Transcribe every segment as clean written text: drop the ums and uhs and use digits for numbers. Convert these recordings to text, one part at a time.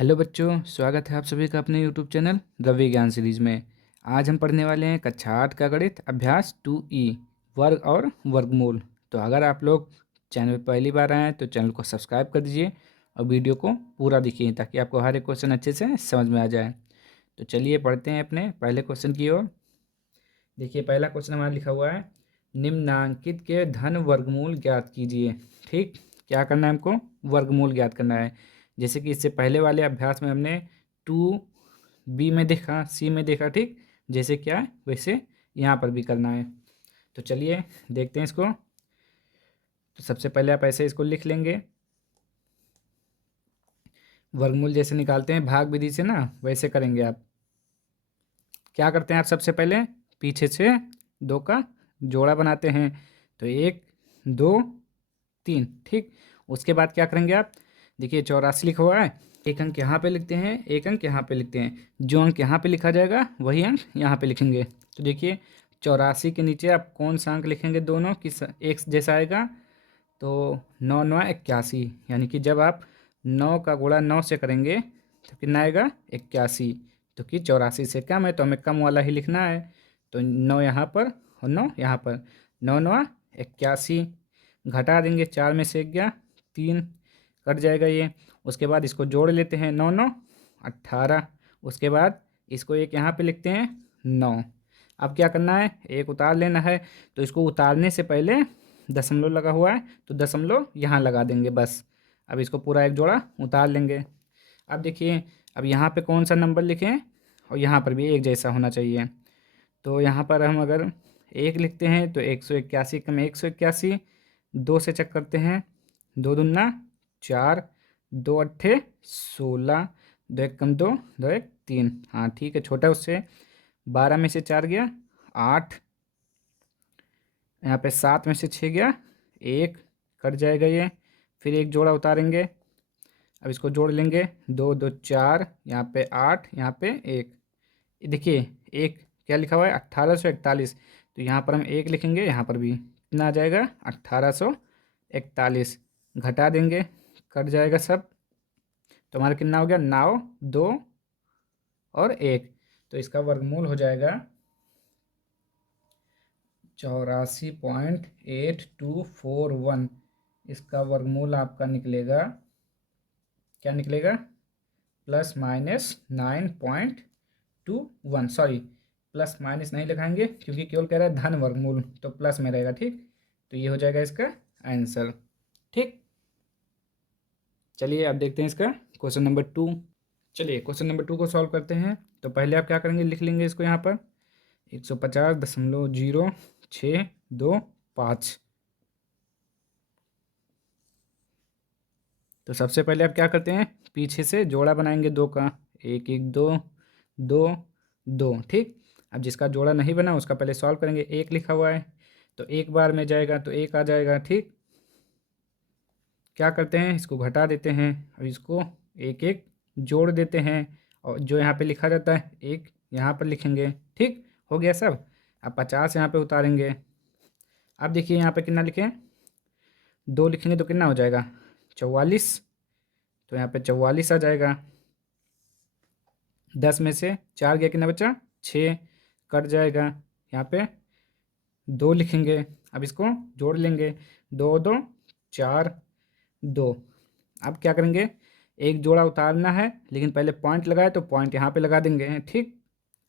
Hello बच्चों, स्वागत है आप सभी का अपने यूट्यूब चैनल रवि ज्ञान सीरीज में। आज हम पढ़ने वाले हैं कक्षा 8 का गणित अभ्यास 2E वर्ग और वर्गमूल। तो अगर आप लोग चैनल पर पहली बार आए हैं तो चैनल को सब्सक्राइब कर दीजिए और वीडियो को पूरा देखिए ताकि आपको हर एक क्वेश्चन अच्छे से समझ में आ जाए। तो चलिए पढ़ते हैं अपने पहले क्वेश्चन की ओर। देखिए पहला क्वेश्चन हमारा लिखा हुआ है, निम्नांकित के धन वर्गमूल ज्ञात कीजिए। ठीक, क्या करना है हमको? वर्गमूल ज्ञात करना है। जैसे कि इससे पहले वाले अभ्यास में हमने 2B में देखा, C में देखा। ठीक, जैसे क्या है वैसे यहाँ पर भी करना है। तो चलिए देखते हैं इसको। तो सबसे पहले आप ऐसे इसको लिख लेंगे, वर्गमूल जैसे निकालते हैं भाग विधि से ना, वैसे करेंगे आप। क्या करते हैं आप? सबसे पहले पीछे से 2 का जोड़ा बनाते हैं। तो 1 2 3। ठीक, उसके बाद क्या करेंगे आप? देखिए 84 लिखा हुआ है, एक अंक यहाँ पे लिखते हैं, एक अंक यहाँ पे लिखते हैं। जो अंक यहाँ पे लिखा जाएगा वही अंक यहाँ पे लिखेंगे। तो देखिए 84 के नीचे आप कौन सा अंक लिखेंगे? दोनों किस एक जैसा आएगा। तो 9 9 81, यानी कि जब आप 9 का गुणा 9 से करेंगे तो कितना आएगा? 81। तो कि 84 से कम है तो हमें कम वाला ही लिखना है। तो 9 यहाँ पर और 9 यहाँ पर, 9 9 81। घटा देंगे, 4 में से 1 गया 3, कट जाएगा ये। उसके बाद इसको जोड़ लेते हैं, 9 9 18। उसके बाद इसको एक यहाँ पे लिखते हैं 9। अब क्या करना है? एक उतार लेना है। तो इसको उतारने से पहले दशमलव लगा हुआ है तो दशमलव यहाँ लगा देंगे बस। अब इसको पूरा एक जोड़ा उतार लेंगे। अब देखिए, अब यहाँ पे कौन सा नंबर लिखें और यहाँ पर भी एक जैसा होना चाहिए। तो यहाँ पर हम अगर 1 लिखते हैं तो 181 कम 181, 2 से चेक करते हैं, 2 दूना 4, 2 अट्ठे 16, 2 एक कम 2, 2 एक 3। हाँ ठीक है, छोटा उससे। 12 में से 4 गया 8, यहाँ पे 7 में से 6 गया 1, कट जाएगा ये। फिर एक जोड़ा उतारेंगे, अब इसको जोड़ लेंगे, 2 2 4, यहाँ पे 8, यहाँ पे 1। देखिए एक क्या लिखा हुआ है? 1841। तो यहाँ पर हम 1 लिखेंगे, यहाँ पर भी कितना आ जाएगा? 1841। घटा देंगे, कट जाएगा सब। तो हमारा कितना हो गया? 9 2 और 1। तो इसका वर्गमूल हो जाएगा 84.8241। इसका वर्गमूल आपका निकलेगा, क्या निकलेगा? Plus minus 9.21। Sorry, plus minus नहीं लिखाएंगे क्योंकि केवल कह रहा है धन वर्गमूल, तो प्लस में रहेगा। ठीक, तो ये हो जाएगा इसका आंसर। ठीक, चलिए अब देखते हैं इसका क्वेश्चन नंबर 2। चलिए क्वेश्चन नंबर 2 को सॉल्व करते हैं। तो पहले आप क्या करेंगे? लिख लेंगे इसको यहाँ पर 150.0625। तो सबसे पहले आप क्या करते हैं? पीछे से जोड़ा बनाएंगे 2 का, 1 1 2 2 2। ठीक, अब जिसका जोड़ा नहीं बना उसका पहले सॉल्व करेंगे। 1 लिखा हुआ है तो एक बार में जाएगा तो 1 आ जाएगा। ठीक, क्या करते हैं? इसको घटा देते हैं और इसको एक एक जोड़ देते हैं, और जो यहाँ पे लिखा जाता है 1 यहाँ पर लिखेंगे। ठीक, हो गया सब। अब 50 यहाँ पे उतारेंगे। अब देखिए यहाँ पे कितना लिखें? 2 लिखेंगे तो कितना हो जाएगा? 44। तो यहाँ पे 44 आ जाएगा। 10 में से 4 गया, कितना बचा? 6, कट जाएगा। यहाँ पे 2 लिखेंगे, अब इसको जोड़ लेंगे, 2 2 4 2। अब क्या करेंगे? एक जोड़ा उतारना है लेकिन पहले पॉइंट लगाए तो पॉइंट यहाँ पे लगा देंगे। ठीक,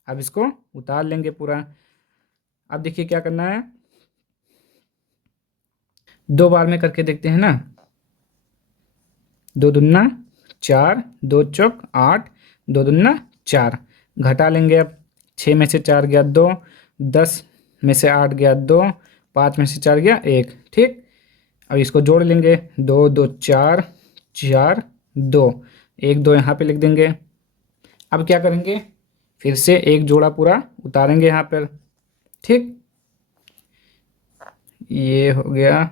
अब इसको उतार लेंगे पूरा। अब देखिए क्या करना है, 2 बार में करके देखते हैं ना। 2 दूना 4, 2 चौक 8, 2 दूना 4। घटा लेंगे, अब 6 में से 4 गया 2, 10 में से 8 गया 2, 5 में से 4 गया 1। ठीक, अब इसको जोड़ लेंगे, 2 2 4 4 2, 1 2 यहाँ पे लिख देंगे। अब क्या करेंगे? फिर से एक जोड़ा पूरा उतारेंगे यहाँ पर। ठीक, ये हो गया,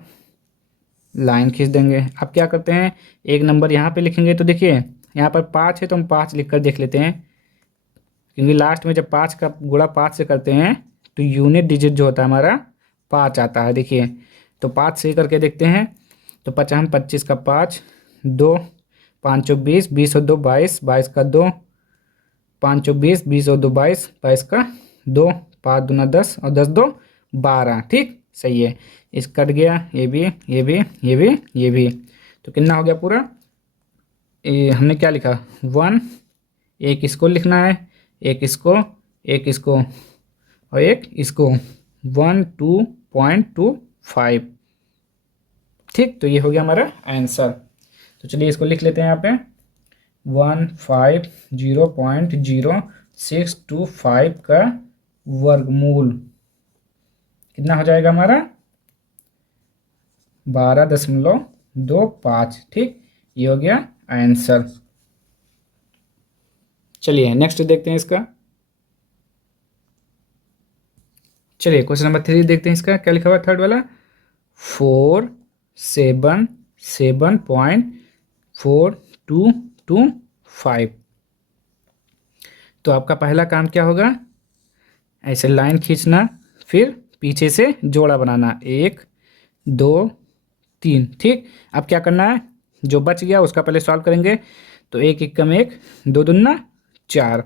लाइन खींच देंगे। अब क्या करते हैं? एक नंबर यहाँ पे लिखेंगे। तो देखिए यहाँ पर 5 है तो हम 5 लिख कर देख लेते हैं, क्योंकि लास्ट में जब 5 का गुणा 5 से करते हैं तो यूनिट डिजिट जो होता है हमारा 5 आता है। देखिए तो 5 से ही करके देखते हैं। तो 50 25 का 5, 2 पाँच चौक 20, 20 और 2 22, 22 का 2, 5 चौक 20, 20 और 2 22, 22 का 2, 5 दूना 10 और 10 2 12। ठीक, सही है। इस कट गया, ये भी, ये भी, ये भी, ये भी। तो कितना हो गया पूरा? ये हमने क्या लिखा? 1, एक इसको लिखना है, एक इसको, एक इसको और एक इसको, 12.25। ठीक, तो ये हो गया हमारा आंसर। तो चलिए इसको लिख लेते हैं यहाँ पे, 150.0625 का वर्गमूल कितना हो जाएगा हमारा? 12.25। ठीक, ये हो गया आंसर। चलिए नेक्स्ट देखते हैं इसका। चलिए क्वेश्चन नंबर 3 देखते हैं इसका क्या लिखा हुआ थर्ड वाला। 477.4225। तो आपका पहला काम क्या होगा? ऐसे लाइन खींचना, फिर पीछे से जोड़ा बनाना, 1 2 3। ठीक, अब क्या करना है? जो बच गया उसका पहले सॉल्व करेंगे। तो 1 1 कम 1, 2 दूना 4,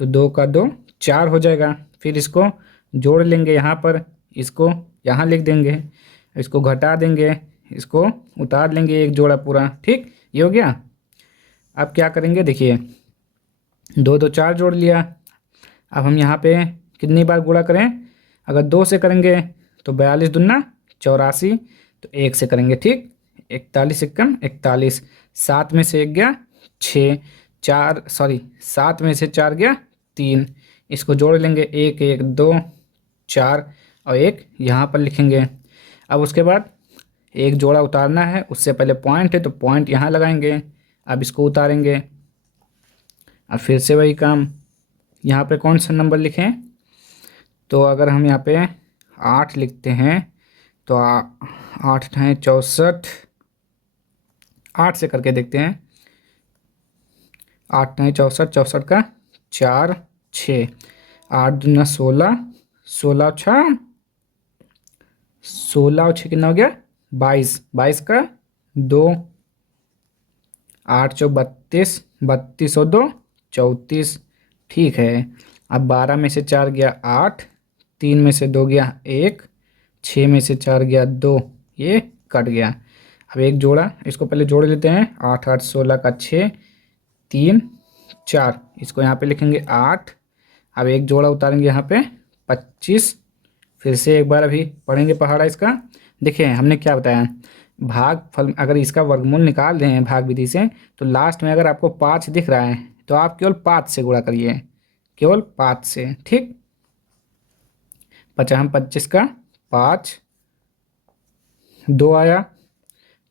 तो 2 का 2 4 हो जाएगा। फिर इसको जोड़ लेंगे यहाँ पर, इसको यहाँ लिख देंगे, इसको घटा देंगे, इसको उतार लेंगे एक जोड़ा पूरा। ठीक, ये हो गया। अब क्या करेंगे? देखिए 2 2 4 जोड़ लिया। अब हम यहाँ पे कितनी बार गुणा करें? अगर 2 से करेंगे तो 42 दूना 84, तो 1 से करेंगे। ठीक, 41 एकम 41, 7 में से 1 गया 6, 4 सॉरी 7 में से 4 गया 3, इसको जोड़ लेंगे, 1 1 2 4 और 1 यहाँ पर लिखेंगे। अब उसके बाद एक जोड़ा उतारना है, उससे पहले पॉइंट है तो पॉइंट यहाँ लगाएंगे। अब इसको उतारेंगे। अब फिर से वही काम, यहाँ पे कौन सा नंबर लिखें? तो अगर हम यहाँ पे 8 लिखते हैं तो 8 है 64, 8 से करके देखते हैं। 8 है 64, 64 का 4 6, 8 दूना 16, 16 6, 16 और 6 कितना हो गया? 22, 22 का 2, 8 चौक 32, 32 और 2 34। ठीक है, अब 12 में से 4 गया 8, 3 में से 2 गया 1, 6 में से 4 गया 2, ये कट गया। अब एक जोड़ा, इसको पहले जोड़ लेते हैं। 8 8 16 का 6, 3 4, इसको यहाँ पे लिखेंगे 8। अब एक जोड़ा उतारेंगे यहाँ पे 25। फिर से एक बार अभी पढ़ेंगे पहाड़ा इसका। देखिए हमने क्या बताया, भाग फल अगर इसका वर्गमूल निकाल रहे हैं भाग विधि से, तो लास्ट में अगर आपको 5 दिख रहा है तो आप केवल 5 से गुणा करिए, केवल 5 से। ठीक, 50 25 का 5, 2 आया,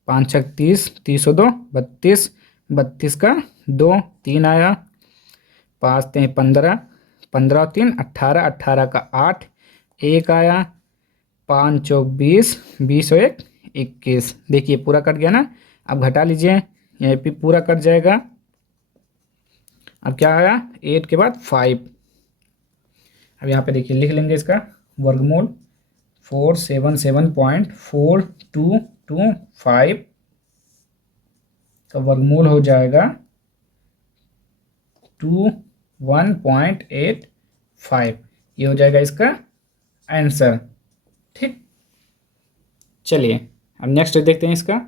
5 6 30, 30 और 2 32, 32 का 2, 3 आया, 5 3 15, 15 और 3 18, 18 का 8, 1 आया, 5 चौक 20, 20 और 1 21। देखिए पूरा कट गया ना। अब घटा लीजिए, यहाँ पे पूरा कट जाएगा। अब क्या आया? 8 के बाद 5। अब यहाँ पे देखिए लिख लेंगे इसका वर्गमूल, 477.4225 का वर्गमूल हो जाएगा 21.85। ये हो जाएगा इसका आंसर। ठीक, चलिए अब नेक्स्ट देखते हैं इसका।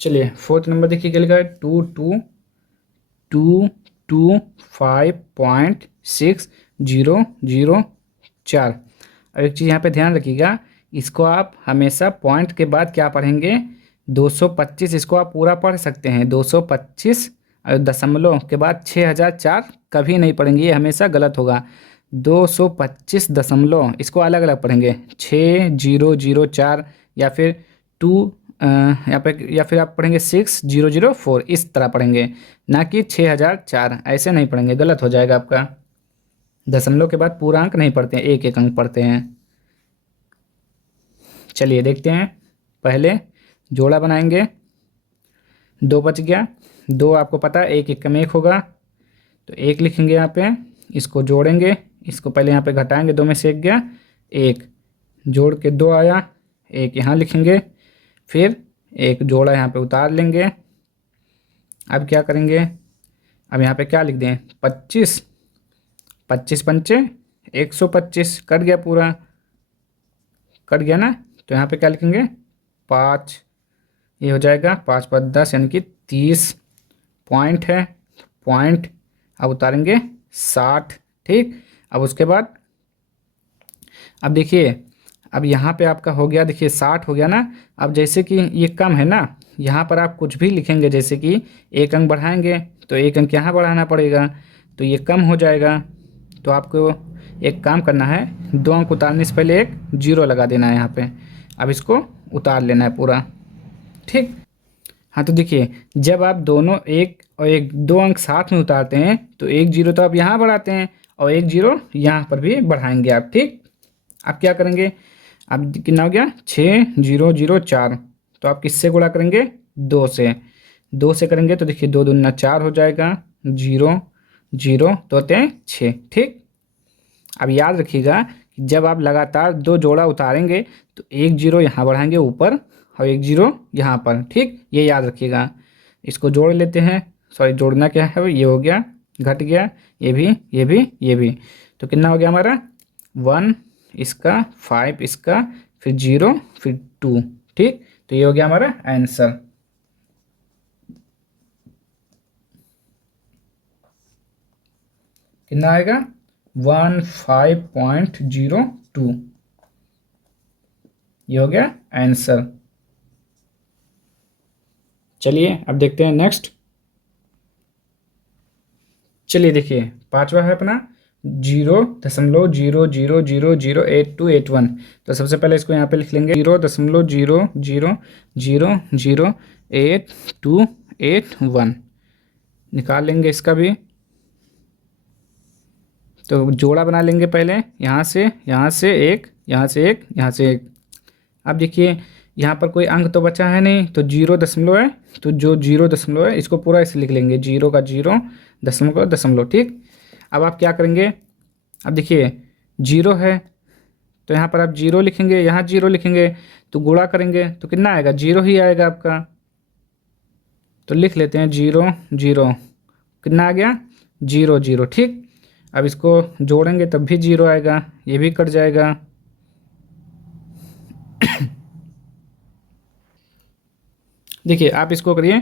चलिए फोर्थ नंबर देखिए क्या लिखा है, 2225.6004। अब एक चीज़ यहाँ पे ध्यान रखिएगा, इसको आप हमेशा पॉइंट के बाद क्या पढ़ेंगे? 225। इसको आप पूरा पढ़ सकते हैं, 225 और दशमलव के बाद 6004 कभी नहीं पढ़ेंगे, ये हमेशा गलत होगा। 225 दशमलव, इसको अलग अलग पढ़ेंगे, 6004 या फिर 2 यहाँ पे, या फिर आप पढ़ेंगे 6004, इस तरह पढ़ेंगे, ना कि 6004। ऐसे नहीं पढ़ेंगे, गलत हो जाएगा आपका। दशमलव के बाद पूरा अंक नहीं पढ़ते हैं, एक एक अंक पढ़ते हैं। चलिए देखते हैं, पहले जोड़ा बनाएंगे। 2 बच गया, 2 आपको पता है 1 1 कम 1 होगा, तो 1 लिखेंगे यहाँ पे, इसको जोड़ेंगे, इसको पहले यहाँ पे घटाएंगे, 2 में से 1 गया 1, जोड़ के 2 आया, 1 यहाँ लिखेंगे, फिर एक जोड़ा यहाँ पे उतार लेंगे। अब क्या करेंगे, अब यहाँ पे क्या लिख दें, 25, 25 पंचे 125, कट गया पूरा, कट गया ना। तो यहाँ पे क्या लिखेंगे, 5, ये हो जाएगा 5 5 10 यानी कि 30 पॉइंट है, पॉइंट अब उतारेंगे 60। ठीक, अब उसके बाद अब देखिए, अब यहाँ पे आपका हो गया, देखिए 60 हो गया ना। अब जैसे कि ये कम है ना, यहाँ पर आप कुछ भी लिखेंगे, जैसे कि एक अंक बढ़ाएंगे तो एक अंक यहाँ बढ़ाना पड़ेगा, तो ये कम हो जाएगा। तो आपको एक काम करना है, 2 अंक उतारने से पहले एक जीरो लगा देना है यहाँ पे। अब इसको उतार लेना है पूरा। ठीक, हाँ तो देखिए, जब आप दोनों एक और एक 2 अंक साथ में उतारते हैं तो एक जीरो तो आप यहाँ बढ़ाते हैं और एक जीरो यहाँ पर भी बढ़ाएंगे आप। ठीक, आप क्या करेंगे, अब कितना हो गया, 6004, तो आप किससे गुणा करेंगे, 2 से। 2 से करेंगे तो देखिए 2 दूना 4 हो जाएगा, 0 0 तो होते हैं 6। ठीक, अब याद रखिएगा कि जब आप लगातार 2 जोड़ा उतारेंगे तो एक जीरो यहाँ बढ़ाएंगे ऊपर और एक जीरो यहाँ पर। ठीक, ये याद रखिएगा। इसको जोड़ लेते हैं, सॉरी जोड़ना क्या है, ये हो गया, घट गया, ये भी ये भी ये भी, तो कितना हो गया हमारा, 1 इसका, 5 इसका, फिर 0 फिर 2। ठीक, तो ये हो गया हमारा आंसर। कितना आएगा, 15.02, ये हो गया आंसर। चलिए अब देखते हैं नेक्स्ट। चलिए देखिए, पांचवा है अपना 0.00008281। तो सबसे पहले इसको यहाँ पे लिख लेंगे, 0.00008281 निकाल लेंगे इसका भी। तो जोड़ा बना लेंगे पहले, यहाँ से एक, यहाँ से एक, यहाँ से एक। अब देखिए यहाँ पर कोई अंक तो बचा है नहीं, तो 0 दशमलव है, तो जो 0 दशमलव है इसको पूरा ऐसे लिख लेंगे, 0 का 0, दशमलव का दशमलव। ठीक, अब आप क्या करेंगे, अब देखिए 0 है तो यहाँ पर आप 0 लिखेंगे, यहाँ 0 लिखेंगे, तो गुणा करेंगे तो कितना आएगा, 0 ही आएगा आपका। तो लिख लेते हैं 0 0, कितना आ गया, 0 0। ठीक, अब इसको जोड़ेंगे तब भी 0 आएगा, ये भी कट जाएगा। देखिए आप इसको करिए,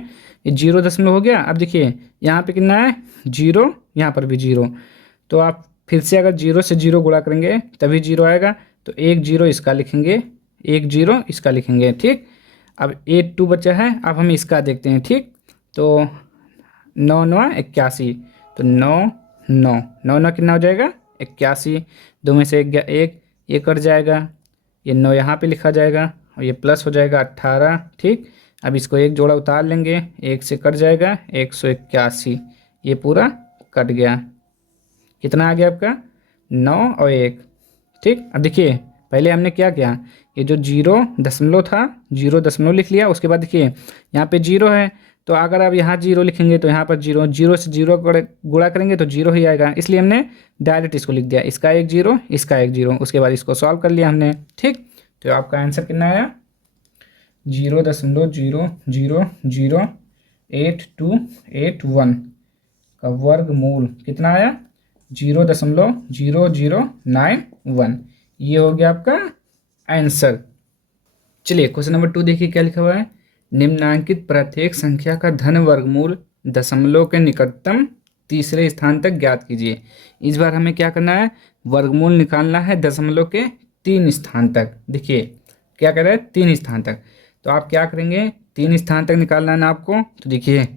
ये 0 दशमलव हो गया। अब देखिए यहाँ पे कितना है, 0, यहाँ पर भी 0, तो आप फिर से अगर 0 से 0 गुणा करेंगे तभी 0 आएगा। तो एक 0 इसका लिखेंगे, एक 0 इसका लिखेंगे। ठीक, अब 82 बचा है, अब हम इसका देखते हैं। ठीक, तो 9 9 81, तो 9 9 9 9 कितना हो जाएगा, 81। दो में से एक गया एक, ये कट जाएगा, ये 9 यहाँ पे लिखा जाएगा और ये प्लस हो जाएगा 18। ठीक, अब इसको एक जोड़ा उतार लेंगे, एक से कट जाएगा, 181, ये पूरा कट गया। कितना आ गया आपका, 9 और 1। ठीक, अब देखिए पहले हमने क्या किया, ये जो 0 दशमलव था, 0 दशमलव लिख लिया। उसके बाद देखिए यहाँ पे 0 है, तो अगर आप यहाँ 0 लिखेंगे तो यहाँ पर 0, 0 से 0 गुणा करेंगे तो 0 ही आएगा, इसलिए हमने डायरेक्ट इसको लिख दिया, इसका एक 0, इसका एक 0। उसके बाद इसको सॉल्व कर लिया हमने। ठीक, तो आपका आंसर कितना आया, 0.00008281 का वर्गमूल कितना आया, 0.0091। ये हो गया आपका आंसर। चलिए क्वेश्चन नंबर 2 देखिए क्या लिखा हुआ है, निम्नांकित प्रत्येक संख्या का धन वर्गमूल दशमलव के निकटतम तीसरे स्थान तक ज्ञात कीजिए। इस बार हमें क्या करना है, वर्गमूल निकालना है दशमलव के 3 स्थान तक। देखिए क्या कह रहा है, 3 स्थान तक। तो आप क्या करेंगे, 3 स्थान तक निकालना है ना आपको। तो देखिए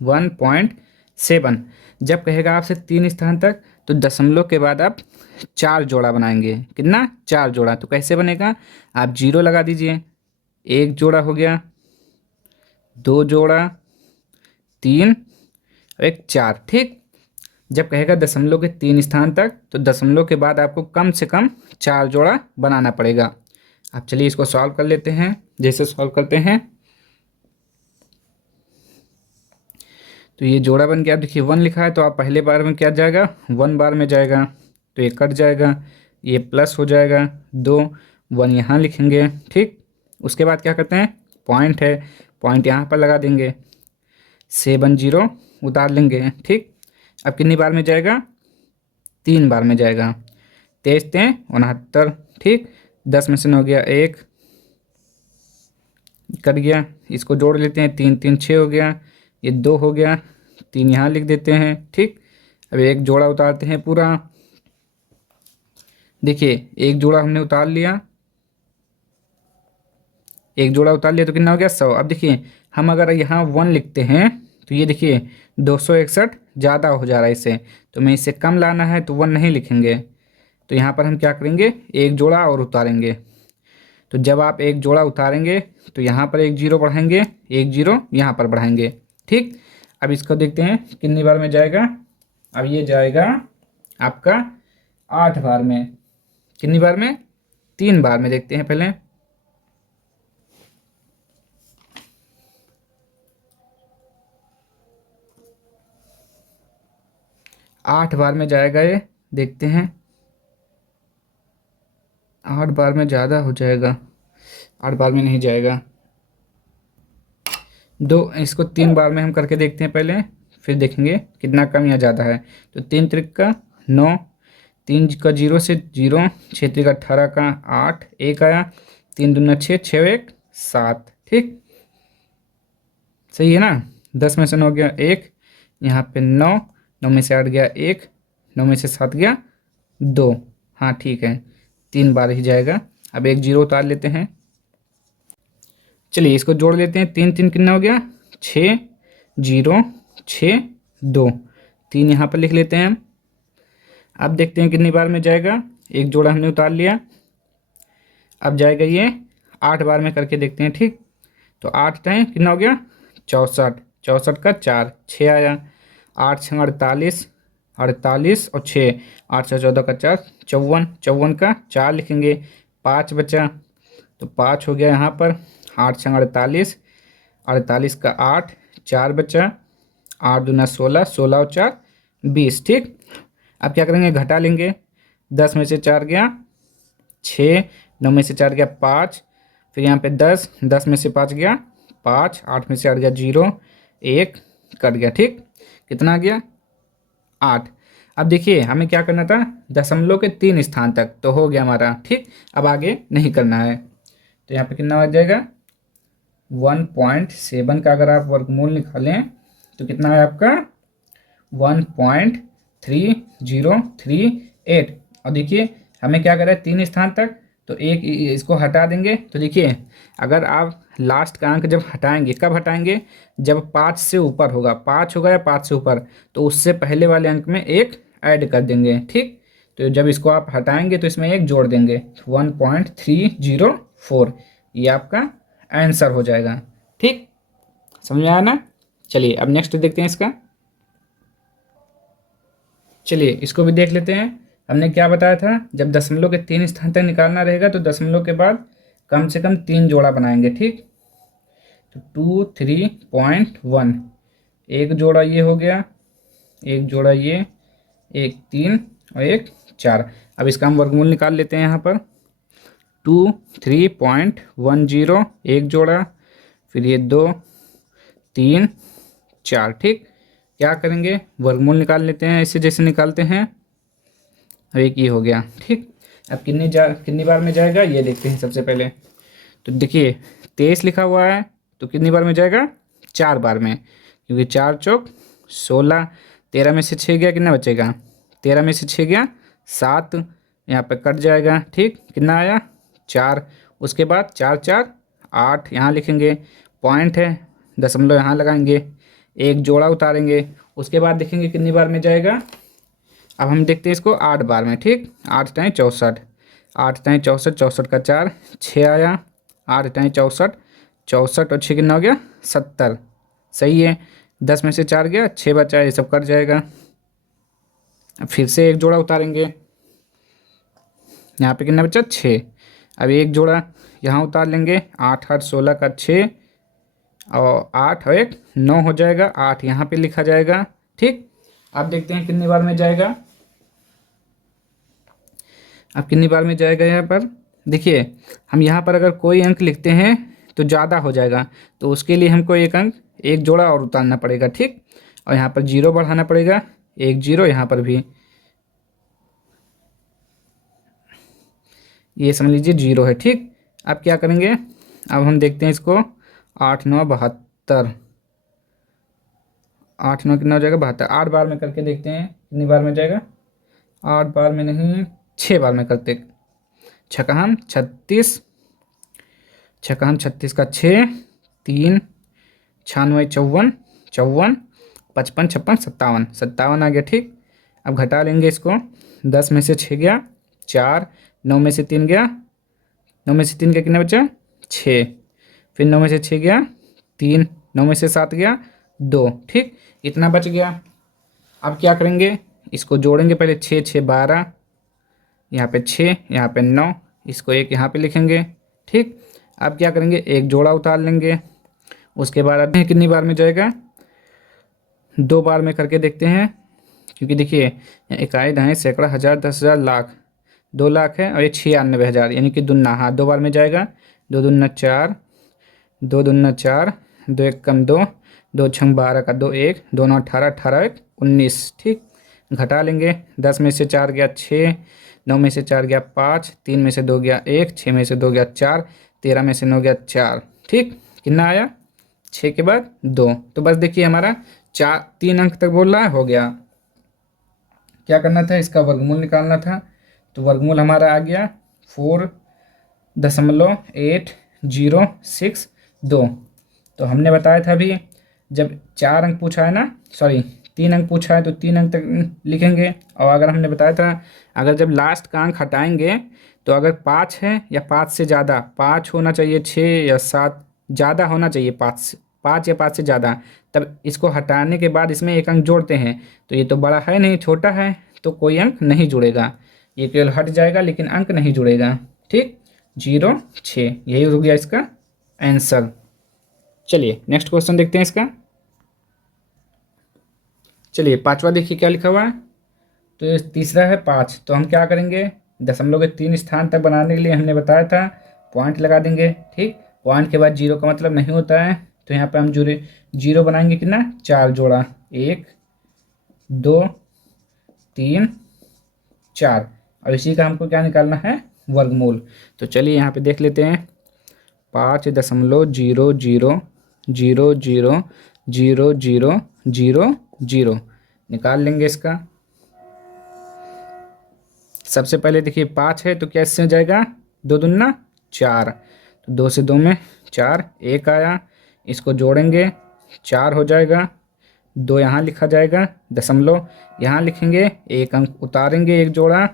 1.7, जब कहेगा आपसे 3 स्थान तक तो दशमलव के बाद आप 4 जोड़ा बनाएंगे। कितना, 4 जोड़ा। तो कैसे बनेगा, आप 0 लगा दीजिए, एक जोड़ा हो गया, 2 जोड़ा, 3 और एक 4। ठीक, जब कहेगा दशमलव के 3 स्थान तक तो दशमलव के बाद आपको कम से कम 4 जोड़ा बनाना पड़ेगा। अब चलिए इसको सॉल्व कर लेते हैं। जैसे सॉल्व करते हैं तो ये जोड़ा बन गया। अब देखिए 1 लिखा है तो आप पहले बार में क्या जाएगा, 1 बार में जाएगा, तो ये कट जाएगा, ये प्लस हो जाएगा 2, 1 यहाँ लिखेंगे। ठीक, उसके बाद क्या करते हैं, पॉइंट है, पॉइंट यहाँ पर लगा देंगे, 70 उतार लेंगे। ठीक, अब कितनी बार में जाएगा, 3 बार में जाएगा। 23 3 69। ठीक, 10 में से 9 गया 1, कट गया। इसको जोड़ लेते हैं, 3 3 6 हो गया, ये 2 हो गया, 3 यहाँ लिख देते हैं। ठीक, अब एक जोड़ा उतारते हैं पूरा। देखिए एक जोड़ा हमने उतार लिया, एक जोड़ा उतार लिया तो कितना हो गया, 100। अब देखिए हम अगर यहाँ 1 लिखते हैं तो ये देखिए 261 ज़्यादा हो जा रहा है इससे, तो मैं इससे कम लाना है तो 1 नहीं लिखेंगे। तो यहाँ पर हम क्या करेंगे, एक जोड़ा और उतारेंगे। तो जब आप एक जोड़ा उतारेंगे तो यहाँ पर एक जीरो बढ़ाएंगे, एक जीरो यहाँ पर बढ़ाएंगे। ठीक, अब इसको देखते हैं कितनी बार में जाएगा। अब ये जाएगा आपका 8 बार में। कितनी बार में, 3 बार में। देखते हैं पहले, आठ बार में जाएगा ये, देखते हैं। 8 बार में ज़्यादा हो जाएगा, 8 बार में नहीं जाएगा। इसको 3 बार में हम करके देखते हैं पहले, फिर देखेंगे कितना कम या ज़्यादा है। तो 3 त्रिक का 9, 3 का 0 से 0, 6 त्रिक 18 का 8, 1 आया, 3 दूना 6, 6 1 7। ठीक, सही है ना। 10 में से 9 गया 1, यहाँ पे 9, 9 में से 8 गया 1, 9 में से 7 गया 2। हाँ ठीक है, 3 बार ही जाएगा। अब एक जीरो उतार लेते हैं। चलिए इसको जोड़ लेते हैं, 3 3 कितना हो गया, 6 0 6 2, 3 यहाँ पर लिख लेते हैं हम। अब देखते हैं कितनी बार में जाएगा। एक जोड़ा हमने उतार लिया, अब जाएगा ये 8 बार में करके देखते हैं। ठीक, तो 8 टाइम कितना हो गया, 64, 64 का 4, 6 आया, 8 6 48, 48 और 6, 8 से 14 का 4, 54, 54 का 4 लिखेंगे, 5 बचा तो 5 हो गया यहाँ पर, 8 6 48, 48 का 8, 4 बचा, 8 दूना 16, 16 और 4 20। ठीक, अब क्या करेंगे, घटा लेंगे। 10 में से 4 गया 6, 9 में से 4 गया 5, फिर यहाँ पे 10, 10 में से 5 गया 5, 8 में से 8 गया 0, 1 कट गया। ठीक, कितना आ गया, 8। अब देखिए हमें क्या करना था, दशमलव के 3 स्थान तक तो हो गया हमारा। ठीक, अब आगे नहीं करना है। तो यहाँ पे कितना आ जाएगा, 1.7 का अगर आप वर्गमूल निकालें तो कितना है आपका, 1.3038। और देखिए हमें क्या करें, 3 स्थान तक, तो एक इसको हटा देंगे। तो देखिए अगर आप लास्ट का अंक जब हटाएंगे, कब हटाएंगे, जब 5 से ऊपर होगा, 5 होगा या 5 से ऊपर, तो उससे पहले वाले अंक में एक ऐड कर देंगे। ठीक, तो जब इसको आप हटाएंगे तो इसमें एक जोड़ देंगे, 1.304, ये आपका आंसर हो जाएगा। ठीक, समझ में आया ना। चलिए अब नेक्स्ट देखते हैं इसका। चलिए इसको भी देख लेते हैं। हमने क्या बताया था, जब दशमलव के 3 स्थान तक निकालना रहेगा तो दशमलव के बाद कम से कम 3 जोड़ा बनाएंगे। ठीक, तो 2 3.1, एक जोड़ा ये हो गया, एक जोड़ा ये, एक 3 और एक 4। अब इसका हम वर्गमूल निकाल लेते हैं। यहाँ पर 2 3.10, एक जोड़ा, फिर ये 2 3 4। ठीक, क्या करेंगे, वर्गमूल निकाल लेते हैं ऐसे जैसे निकालते हैं। अब एक ये हो गया। ठीक, अब कितनी बार में जाएगा ये देखते हैं सबसे पहले। तो देखिए 23 लिखा हुआ है, तो कितनी बार में जाएगा, 4 बार में, क्योंकि 4 चौक 16, 13 में से 6 गया, कितना बचेगा, 13 में से 6 गया 7, यहाँ पे कट जाएगा। ठीक, कितना आया, 4। उसके बाद 4 4 8 यहाँ लिखेंगे, पॉइंट है, दशमलव यहाँ लगाएंगे, एक जोड़ा उतारेंगे। उसके बाद देखेंगे कितनी बार में जाएगा। अब हम देखते हैं इसको 8 बार में। ठीक, 8 टाइम 64, 8 टाइम 64, 64 का 4, 6 आया, 8 टाइम 64, 64 और 6 कितना हो गया, 70। सही है, 10 में से 4 गया, 6 बचा, ये सब कट जाएगा। अब फिर से एक जोड़ा उतारेंगे, यहाँ पे कितना बचा, 6। अब एक जोड़ा यहाँ उतार लेंगे, 8 8 16 का 6, और 8 और 1 9 हो जाएगा, 8 यहाँ पे लिखा जाएगा। ठीक, अब देखते हैं कितनी बार में जाएगा। अब कितनी बार में जाएगा यहाँ पर, देखिए हम यहाँ पर अगर कोई अंक लिखते हैं तो ज़्यादा हो जाएगा, तो उसके लिए हमको एक अंक एक जोड़ा और उतारना पड़ेगा, ठीक। और यहाँ पर 0 बढ़ाना पड़ेगा, एक 0 यहाँ पर भी, ये समझ लीजिए 0 है, ठीक। अब क्या करेंगे, अब हम देखते हैं इसको, 8 9 72, 8 9 कितना हो जाएगा 72, 8 बार में करके देखते हैं कितनी बार में जाएगा, 8 बार में नहीं 6 बार में करते, छक्का हम 36, छक्का हम 36 का 6, 3 96 54 54 55 56 57 57 आ गया, ठीक। अब घटा लेंगे इसको, 10 में से 6 गया 4, 9 में से 3 गया, 9 में से 3 गया कितना बचा 6, फिर 9 में से 6 गया 3, 9 में से 7 गया 2, ठीक, इतना बच गया। अब क्या करेंगे, इसको जोड़ेंगे, पहले 6 6 12, यहाँ पे 6 यहाँ पे 9, इसको एक यहाँ पे लिखेंगे, ठीक। अब क्या करेंगे, एक जोड़ा उतार लेंगे, उसके बाद अब कितनी बार में जाएगा, 2 बार में करके देखते हैं, क्योंकि देखिए इकाई दहाई सैकड़ा हज़ार 10,000 लाख, 2 लाख है और ये 96,000, यानी कि दुन्ना, हाँ 2 बार में जाएगा, 2 दूना 4, 2 दूना 4, 2 एक कम 2, 2 छंग 12 का 2 1, 2 9 18, 18 1 19, ठीक। घटा लेंगे, 10 में से 4 गया 6, 9 में से 4 गया 5, 3 में से 2 गया 1, 6 में से 2 गया 4, 13 में से 9 गया 4, ठीक। कितना आया, 6 के बाद 2, तो बस देखिए हमारा 3 अंक तक बोल रहा है, हो गया। क्या करना था, इसका वर्गमूल निकालना था, तो वर्गमूल हमारा आ गया 4.806 तो हमने बताया था अभी, जब 4 अंक पूछा है ना, सॉरी 3 अंक पूछा है तो 3 अंक तक लिखेंगे। और अगर हमने बताया था, अगर जब लास्ट का अंक हटाएंगे तो अगर 5 है या 5 से ज़्यादा, 5 होना चाहिए, 6 या 7 ज़्यादा होना चाहिए, 5 या 5 से ज़्यादा, तब इसको हटाने के बाद इसमें एक अंक जोड़ते हैं, तो ये तो बड़ा है नहीं छोटा है, तो कोई अंक नहीं जुड़ेगा, ये केवल हट जाएगा लेकिन अंक नहीं जुड़ेगा, ठीक। 0 6 यही हो गया इसका आंसर। चलिए नेक्स्ट क्वेश्चन देखते हैं इसका। चलिए 5वां देखिए क्या लिखा हुआ है, तो तीसरा है 5, तो हम क्या करेंगे, दशमलव के 3 स्थान तक बनाने के लिए हमने बताया था पॉइंट लगा देंगे, ठीक। पॉइंट के बाद 0 का मतलब नहीं होता है, तो यहाँ पे हम जुड़े 0 बनाएंगे कितना 4 जोड़ा, 1 2 3 4, और इसी का हमको क्या निकालना है वर्गमूल। तो चलिए यहाँ पे देख लेते हैं, 5.00000000 निकाल लेंगे इसका। सबसे पहले देखिए 5 है तो कैसे हो जाएगा, 2 दूना 4, तो 2 से 2 में 4, 1 आया, इसको जोड़ेंगे 4 हो जाएगा, 2 यहाँ लिखा जाएगा, दशमलव यहाँ लिखेंगे, एक अंक उतारेंगे एक जोड़ा,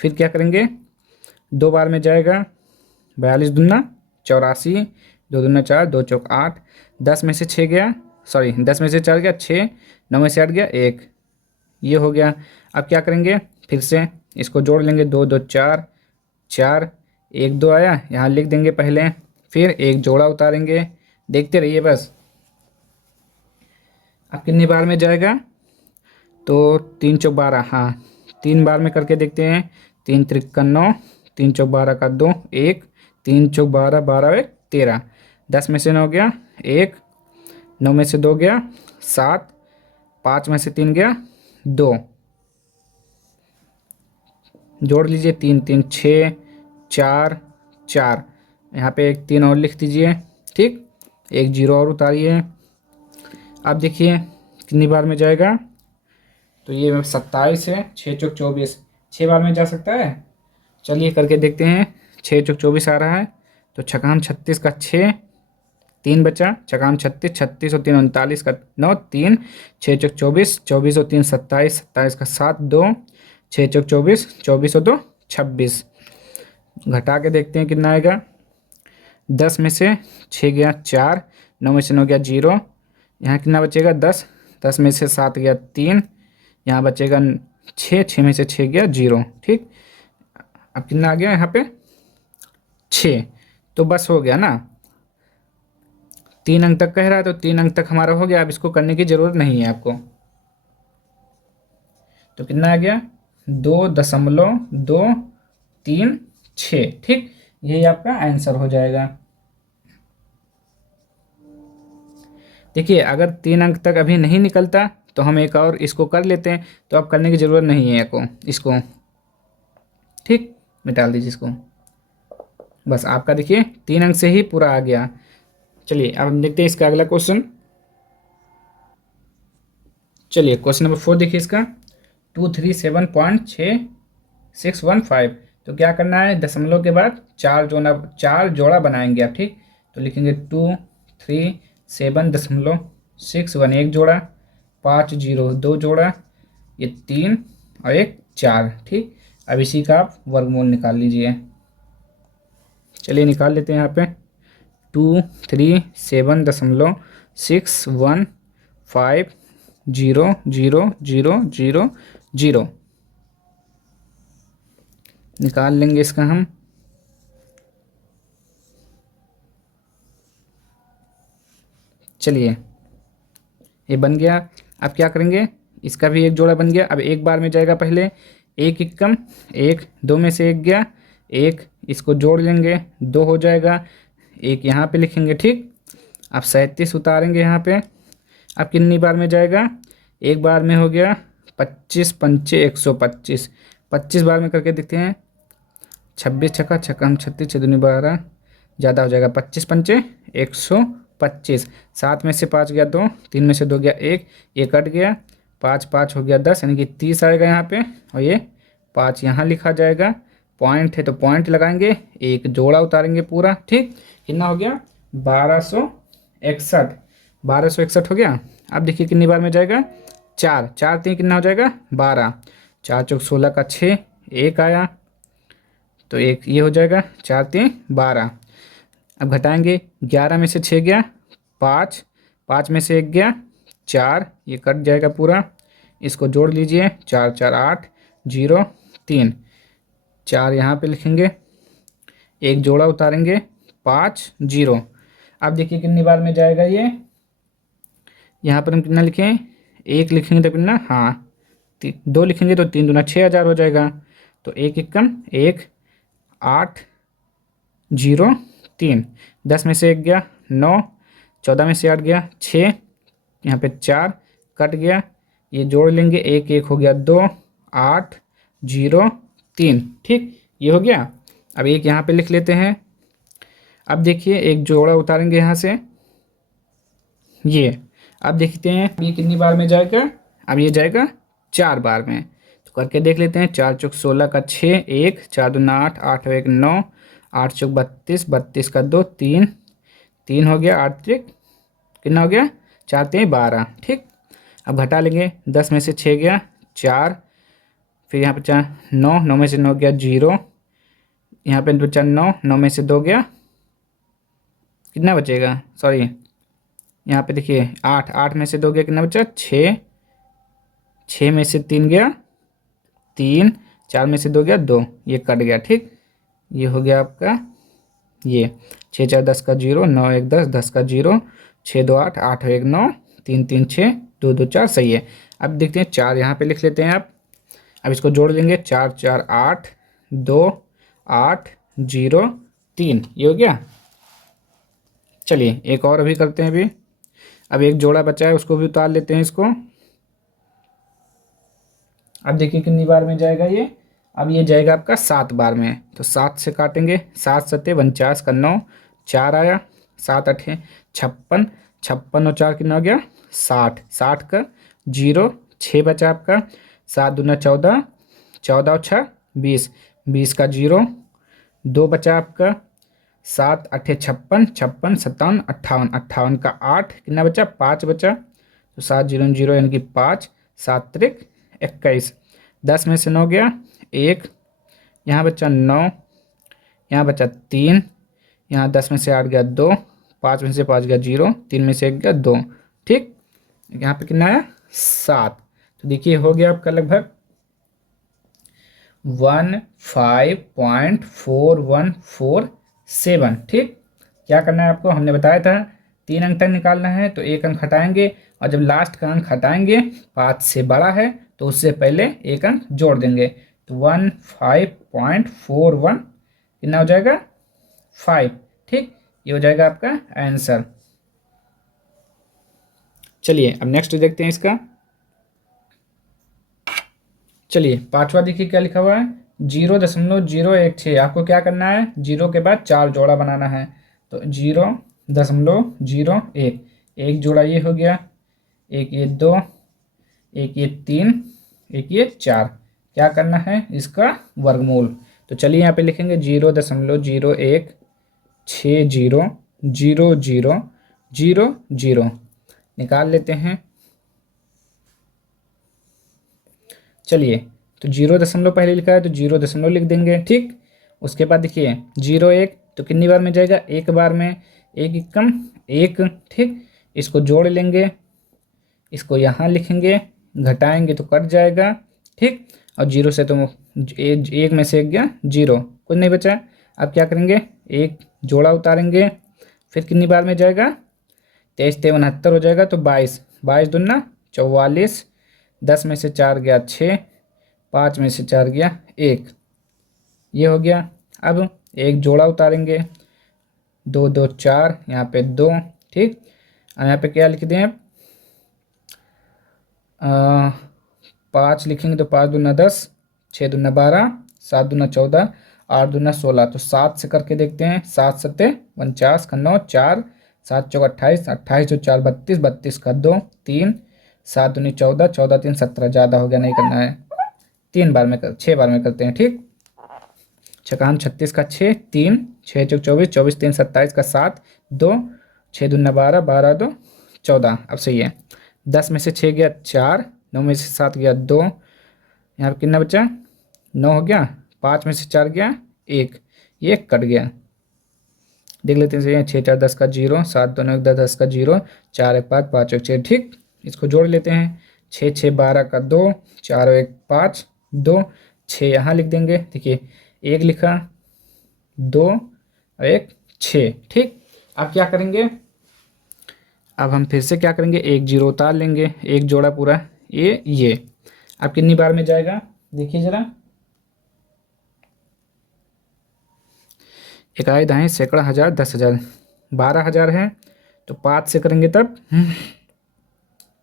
फिर क्या करेंगे 2 बार में जाएगा, 42 दूना 84, 2 दूना 4, 2 चौक 8, 10 में से 6 गया, सॉरी 10 में से 4 गया 6, 9 में से 8 गया 1, ये हो गया। अब क्या करेंगे, फिर से इसको जोड़ लेंगे, 2 2 4 4, 1 2 आया, यहाँ लिख देंगे पहले, फिर एक जोड़ा उतारेंगे, देखते रहिए बस। अब कितनी बार में जाएगा, तो 3 चौक 12, हाँ 3 बार में करके देखते हैं, 3 त्रिक 9, 3 चौक 12 का 2 1, 3 चौक 12 12 1 13, 10 में से 9 गया 1, 9 में से 2 गया 7, 5 में से 3 गया 2, जोड़ लीजिए 3 3 6 4 4, यहाँ पे एक 3 और लिख दीजिए, ठीक, एक 0 और उतारिए। अब देखिए कितनी बार में जाएगा, तो ये 27 है, 6 चौक 24, 6 बार में जा सकता है, चलिए करके देखते हैं। 6 चौक 24 आ रहा है, तो छकाम 36 का 6, 3 बचा, छकाम 36, 36 और 3 39 का 9 3, 6 चौक 24, 24 और 3 27, 27 का 7 2, 6 चौक 24, 24 और 2 26, घटा के देखते हैं कितना आएगा, 10 में से 6 गया 4, 9 में से 9 गया 0, यहाँ कितना बचेगा 10, 10 में से 7 गया 3, यहाँ बचेगा 6, 6 में से 6 गया 0, ठीक। अब कितना आ गया यहाँ पे 6, तो बस हो गया ना, 3 अंक तक कह रहा है तो 3 अंक तक हमारा हो गया, अब इसको करने की ज़रूरत नहीं है आपको। तो कितना आ गया 2.236, ठीक, यही आपका आंसर हो जाएगा। देखिए अगर 3 अंक तक अभी नहीं निकलता तो हम एक और इसको कर लेते हैं, तो अब करने की ज़रूरत नहीं है इसको। ठीक, मिटा दीजिए इसको। बस आपका देखिए 3 अंक से ही पूरा आ गया। चलिए अब हम देखते हैं इसका अगला क्वेश्चन। चलिए क्वेश्चन नंबर 4 देखिए इसका 237.6615। तो क्या करना है, दशमलव के बाद चार जोड़ा बनाएंगे आप। ठीक, तो लिखेंगे 237.61 एक जोड़ा, 50 दो जोड़ा, ये 3 और एक 4। ठीक, अब इसी का आप वर्गमूल निकाल लीजिए। चलिए निकाल लेते हैं यहाँ पे 237.615000000 निकाल लेंगे इसका हम। चलिए ये बन गया। अब क्या करेंगे, इसका भी एक जोड़ा बन गया। अब एक बार में जाएगा, पहले एक इक्कम एक, दो में से एक गया एक, इसको जोड़ लेंगे 2 हो जाएगा, एक यहाँ पे लिखेंगे। ठीक, अब 37 उतारेंगे यहाँ पे। अब कितनी बार में जाएगा, एक बार में हो गया 25 पंचे 125, 25 बार में करके देखते हैं। 26 छक्का छक्का 36 छः दूनी 12, ज़्यादा हो जाएगा, 25 पंचे 125। 7 में से 5 गया 2, 3 में से 2 गया 1, ये कट गया, 5 5 हो गया 10, यानी कि 30 आएगा यहाँ पे। और ये 5 यहाँ लिखा जाएगा। पॉइंट है तो पॉइंट लगाएंगे, एक जोड़ा उतारेंगे पूरा। ठीक, कितना हो गया 1261, 1261 हो गया। अब देखिए कितनी बार में जाएगा, 4 4 3 कितना हो जाएगा 12, 4 चौक 16 का 6, एक आया तो एक ये हो जाएगा, 4 3 12। अब घटाएंगे, 11 में से 6 गया 5, 5 में से 1 गया 4, ये कट जाएगा पूरा, इसको जोड़ लीजिए 4 4 8 0 3, 4 यहाँ पे लिखेंगे, एक जोड़ा उतारेंगे 5 0। अब देखिए कितनी बार में जाएगा ये, यहाँ पर हम कितना लिखें, एक लिखेंगे तो कितना, हाँ 2 लिखेंगे तो 3 दूना 6000 हो जाएगा। तो एक इक्कम एक, 8 0 3, 10 में से 1 गया 9, 14 में से 8 गया 6, यहाँ पे 4 कट गया, ये जोड़ लेंगे, एक एक हो गया 2, 8 0 3। ठीक, ये हो गया। अब एक यहाँ पे लिख लेते हैं। अब देखिए एक जोड़ा उतारेंगे यहाँ से, ये अब देखते हैं ये कितनी बार में जाएगा। अब ये जाएगा 4 बार में, तो करके देख लेते हैं। 4 चौक 16 का 6, 1 4 दूना 8, 8 और 1 9, 8 चौक 32, 32 का 2 3, 3 हो गया, 8 त्रिक कितना हो गया 4 3 12। ठीक, अब घटा लेंगे, 10 में से 6 गया 4, फिर यहाँ पे 4 9, 9 में से 9 गया 0, यहाँ पे बचा 9, 9 में से 2 गया, कितना बचेगा, सॉरी यहाँ पे देखिए 8, 8 में से 2 गया, कितना बचा 6, 6 में से 3 गया 3, 4 में से 2 गया 2, ये कट गया। ठीक, ये हो गया आपका ये 6 4 10 का 0, 9 1 10, 10 का 0, 6 2 8, 8 1 9, 3 3 6, 2 2 4, सही है। अब देखते हैं 4 यहाँ पे लिख लेते हैं आप। अब इसको जोड़ लेंगे, 4 4 8 2 8 0 3, ये हो गया। चलिए एक और अभी करते हैं। अभी अब एक जोड़ा बचा है, उसको भी उतार लेते हैं इसको। अब देखिए कितनी बार में जाएगा ये, अब ये जाएगा आपका 7 बार में, तो 7 से काटेंगे, 7 7 49 का 9, 4 आया, 7 8 56, 56 और 4 कितना हो गया 60, 60 का 0, 6 बचा आपका, 7 दूना 14, 14 और 6 20, 20 का 0, 2 बचा आपका, 7 8 56, 56 57 58, 58 का 8 कितना बचा 5 बचा, तो 7 0 0 यानी कि 5, 7 त्रिक 21, 10 में से 9 गया 1, यहाँ बचा 9, यहाँ बचा 3, यहाँ 10 में से 8 गया 2, 5 में से 5 गया 0, 3 में से 1 गया 2। ठीक, यहाँ पे कितना आया 7। तो देखिए हो गया आपका लगभग 15.4147। ठीक, क्या करना है आपको, हमने बताया था 3 अंक तक निकालना है तो 1 अंक हटाएंगे, और जब लास्ट का अंक हटाएंगे 5 से बड़ा है तो उससे पहले 1 अंक जोड़ देंगे। तो 15.41 कितना हो जाएगा 5। ठीक, ये हो जाएगा आपका आंसर। चलिए अब नेक्स्ट देखते हैं इसका। चलिए पांचवा देखिए क्या लिखा हुआ है, 0.016। आपको क्या करना है, जीरो के बाद 4 जोड़ा बनाना है। तो 0.01, एक जोड़ा ये हो गया, एक ये 2, एक ये 3, एक ये 4। क्या करना है, इसका वर्गमूल। तो चलिए यहाँ पे लिखेंगे 0.01600000 निकाल लेते हैं। चलिए तो 0 पहले लिखा है तो 0 लिख देंगे, ठीक। उसके बाद देखिए 0.1 तो कितनी बार में जाएगा, एक बार में, एक एकम एक, ठीक। इसको जोड़ लेंगे, इसको यहाँ लिखेंगे, घटाएंगे तो कट जाएगा, ठीक। और 0 से तो एक में से एक गया 0, कुछ नहीं बचा। अब क्या करेंगे, एक जोड़ा उतारेंगे, फिर कितनी बार में जाएगा, 23 तेवन 69 हो जाएगा। तो 22, 22 दूना 44, 10 में से 4 गया 6, 5 में से 4 गया 1, ये हो गया। अब एक जोड़ा उतारेंगे, 2 2 4, यहाँ पे 2, ठीक। और यहाँ पे क्या लिख दें अब, 5 लिखेंगे तो 5 दूना 10, 6 दूना 12, 7 दूना 14, 8 दूना 16। तो 7 से करके देखते हैं, 7 सत्ते 49 का 9, 4, 7 चौक 28, 28 और 4 32, 32 का 2, 3, 7 दूनी 14, 14 3 17, ज़्यादा हो गया, नहीं करना है, 6 बार में करते हैं, ठीक। छकाम 36 का 6, 3, 6 चौक 24, 24 3 27 का 7, 2, 6 दूना 12, 12 2 14। अब सही है, 10 में से 6 गया 4, 9 में से 7 गया 2, यहाँ पर कितना बचा, 9 हो गया, 5 में से 4 गया 1, ये कट गया। देख लेते हैं सही, 6 4 10 का 0, 7 2 9 1 10 का 0, 4 1 5 5 1 6, ठीक। इसको जोड़ लेते हैं, 6 6 12 का 2, 4 1 5 2, 6 यहाँ लिख देंगे। देखिए एक लिखा, 2 और 1 6, ठीक। अब क्या करेंगे, अब हम फिर से क्या करेंगे, एक 0 उतार लेंगे, एक जोड़ा पूरा ये। अब कितनी बार में जाएगा, देखिए ज़रा, इकाई दहाई सैकड़ा हज़ार 10,000, 12,000 है। तो 5 से करेंगे तब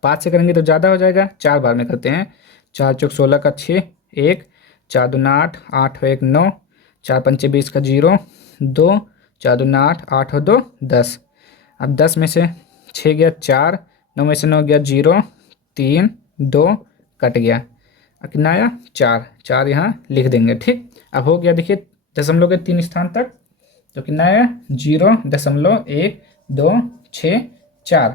5 से करेंगे तो ज़्यादा हो जाएगा, 4 बार में करते हैं। 4 चौक 16 का 6, 1, 4 दूना 8, 8 और 1 9, 4 पंचे 20 का 0, 2, 4 दूना 8, 8 और 2 10। अब 10 में से 6 गया 4, 9 में से 9 गया 0, 3 2 कट गया। अब कितना आया, 4, 4 यहाँ लिख देंगे, ठीक। अब हो गया, देखिए दशमलव के 3 स्थान तक, तो कितना आया, 0.1264।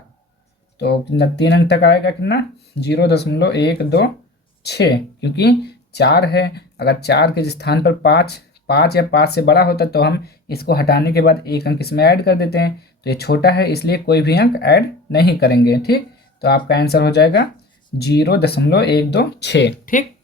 तो कितना 3 अंक तक आएगा, कितना 0.126, क्योंकि 4 है। अगर 4 के स्थान पर 5 या 5 से बड़ा होता तो हम इसको हटाने के बाद एक अंक इसमें ऐड कर देते हैं। तो ये छोटा है इसलिए कोई भी अंक ऐड नहीं करेंगे, ठीक। तो आपका आंसर हो जाएगा 0.126, ठीक।